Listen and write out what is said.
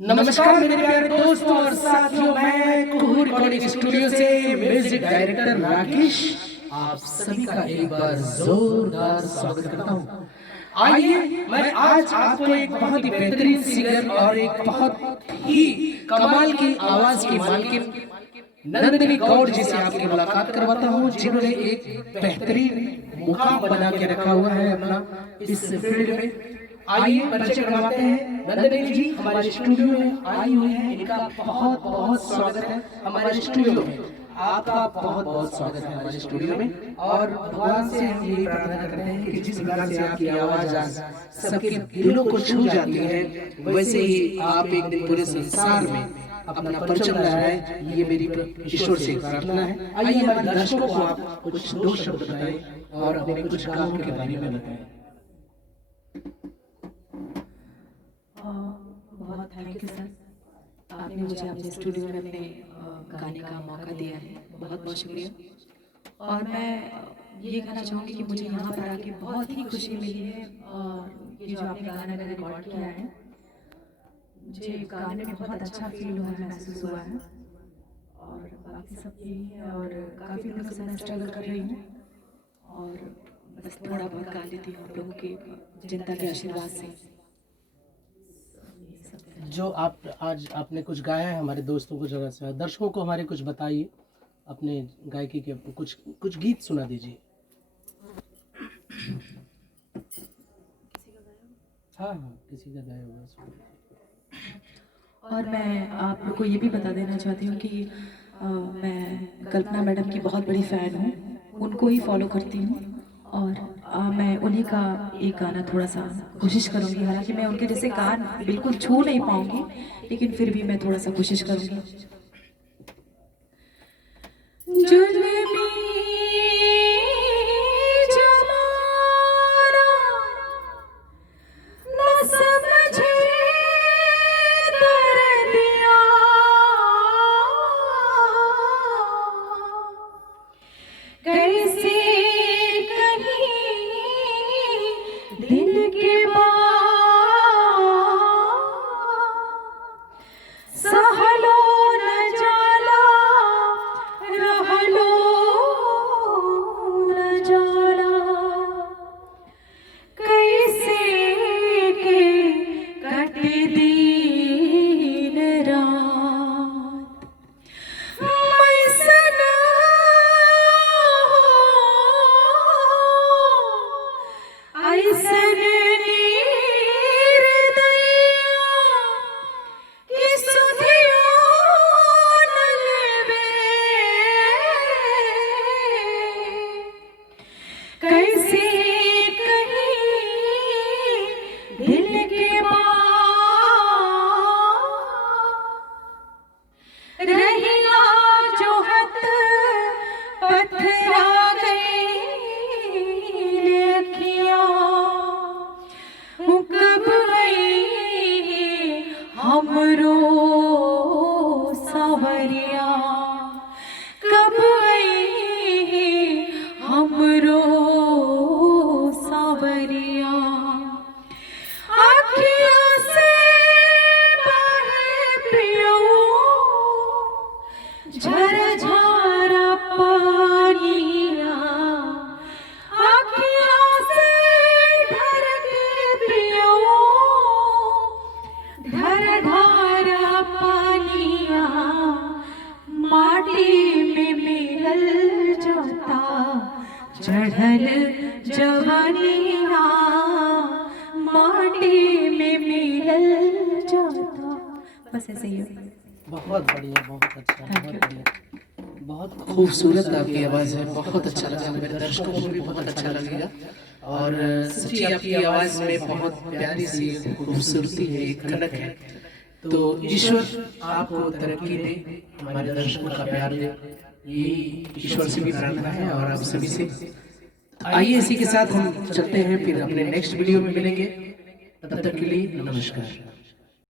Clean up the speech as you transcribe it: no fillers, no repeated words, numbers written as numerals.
नमस्कार मेरे प्यारे दोस्तों और साथियों, मैं कुहू रिकॉर्डिंग स्टूडियो से म्यूजिक डायरेक्टर राकेश आप सभी का एक बार जोरदार स्वागत करता हूँ। आइए मैं आज आपको एक बहुत ही बेहतरीन सिंगर और एक बहुत ही कमाल की आवाज की मालकिन नंदिनी गौड़ जी से आपकी मुलाकात करवाता हूँ, जिन्होंने एक बेहतरीन मुकाम बना के रखा हुआ है अपना इस फील्ड में। आइए परिचय करवाते हैं। नंदिनी जी हमारे स्टूडियो में आई हुई है, इनका बहुत बहुत स्वागत है हमारे स्टूडियो में। आपका बहुत बहुत स्वागत है हमारे स्टूडियो में। और भगवान से हम यही प्रार्थना करते हैं कि जिस प्रकार से आपकी आवाज आज सबके दिलों को छू जाती है, वैसे ही आप एक दिन पूरे संसार में अपना परचम लहराए, ये मेरी ईश्वर से प्रार्थना है। आइए हमारे दर्शकों को आप कुछ दो शब्द बताएं और अपने कुछ कामों के बारे में बताएं। बहुत थैंक यू सर, आपने मुझे अपने स्टूडियो में अपने गाने का मौका दिया है, बहुत बहुत शुक्रिया। और मैं ये कहना चाहूँगी कि मुझे यहाँ पर आके बहुत ही खुशी मिली है। और ये जो आपने गाना मैंने रिकॉर्ड किया है, मुझे गाने में बहुत अच्छा फील हुआ है, महसूस हुआ है। और बाकी सब यही है। और काफ़ी दिनों से मैं स्ट्रगल कर रही हूँ और बस थोड़ा बहुत गा लेती हूँ आप लोगों के जनता के आशीर्वाद से। जो आप आज आपने कुछ गाया है, हमारे दोस्तों को जरा सा दर्शकों को हमारे कुछ बताइए, अपने गायकी के कुछ गीत सुना दीजिए। हाँ किसी का गाया होगा। और मैं आप लोग को ये भी बता देना चाहती हूँ कि मैं कल्पना मैडम की बहुत बड़ी फ़ैन हूँ, उनको ही फॉलो करती हूँ। और मैं उन्हीं का एक गाना थोड़ा सा कोशिश करूँगी, हालांकि मैं उनके जैसे कान बिल्कुल छू नहीं पाऊँगी, लेकिन फिर भी मैं थोड़ा सा कोशिश करूँगी। हमरो सावरिया कब आई, हमरो सावरिया आँखियों से बहे पियो झरझरा पानिया, आँखियों से ढर के पियो धरधारा पानिया, माटी में मिलल जाता चढ़ल जवानिया, माटी में मिलल जाता। बस ऐसे ही है। बहुत बढ़िया, बहुत अच्छा, बहुत बढ़िया, बहुत खूबसूरत आपकी आवाज़ है। बहुत अच्छा लगा, मेरे दर्शकों को भी बहुत अच्छा लगेगा। और सच्ची आपकी आवाज़ में बहुत प्यारी सी खूबसूरती है, एक खनक है। तो ईश्वर आपको तरक्की दे, हमारे दर्शकों का प्यार दे, यही ईश्वर से भी प्रार्थना है और आप सभी से। आइए इसी के साथ हम चलते हैं, फिर अपने नेक्स्ट वीडियो में मिलेंगे। तब तक के लिए नमस्कार।